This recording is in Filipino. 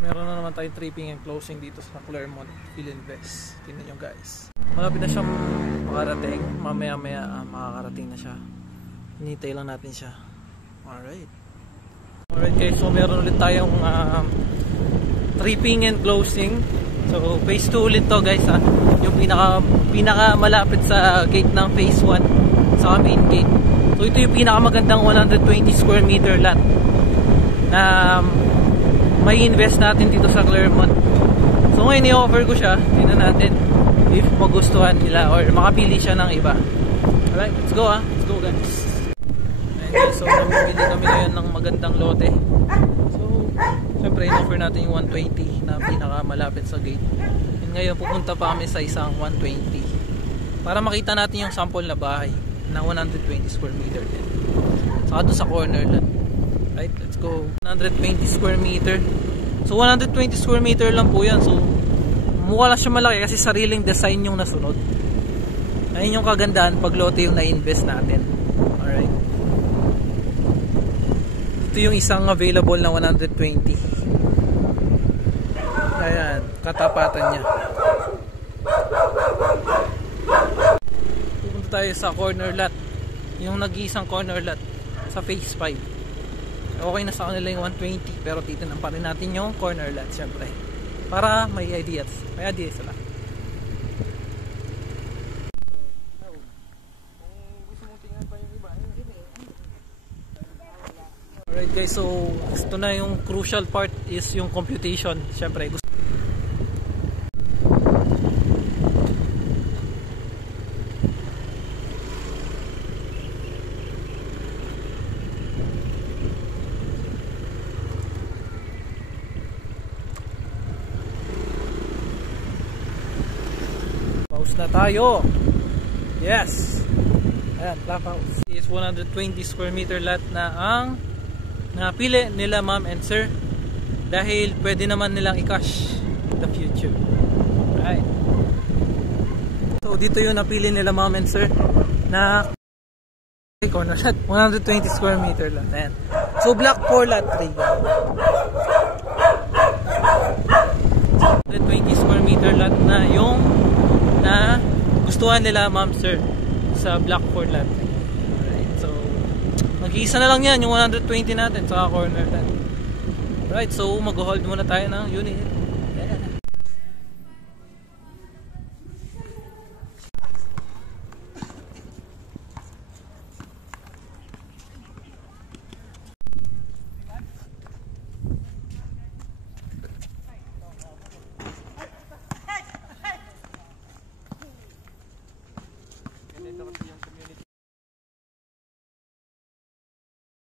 Meron na naman tayong tripping and closing dito sa Clermont Philinvest. Tingnan nyo guys. Malapit na siyang makarating. Mamaya makakarating na siya. Hinintay lang natin siya. Alright guys, so meron ulit tayong tripping and closing. So phase 2 ulit to guys ha. Yung pinaka malapit sa gate ng phase 1 sa main gate. So ito yung pinaka magandang 120 square meter lot na may invest natin dito sa Clermont. So ngayon i-offer ko siya. Tingnan natin if magustuhan nila or makapili siya ng iba. Alright, let's go ha. Let's go guys. Ayan guys, so namimili kami ngayon ng magandang lote. So syempre in-offer natin yung 120 na pinakamalapit sa gate. And ngayon pupunta pa kami sa isang 120 para makita natin yung sample na bahay na 120 square meter din. Saka doon sa corner lang. Right, let's go. 120 square meter. So 120 square meter lang po yan. So mukha lang siya malaki kasi sariling design yung nasunod. Ayun yung kagandahan pag lote yung na-invest natin. Alright. Ito yung isang available na 120. Ayan, katapatan niya. Pupunta tayo sa corner lot. Yung nag-iisang corner lot sa phase 5. Okay na sa kanila yung 120 pero titinan pa rin natin yung corner lot syempre para may ideas sila. Alright guys, so ito na yung crucial part is yung computation syempre. Na tayo. Yes. Ayan, Club House. It's 120 square meter lot na ang napili nila ma'am and sir dahil pwede naman nilang i-cash the future. Right. So dito yung napili nila ma'am and sir na corner lot 120 square meter lot. Ayan. So block 4 lot 3. 120 square meter lot na yung na gustuhan nila ma'am sir sa block 4 lot. Alright, so mag-iisa na lang yan yung 120 natin sa corner lot. Alright, so mag-hold muna tayo ng unit.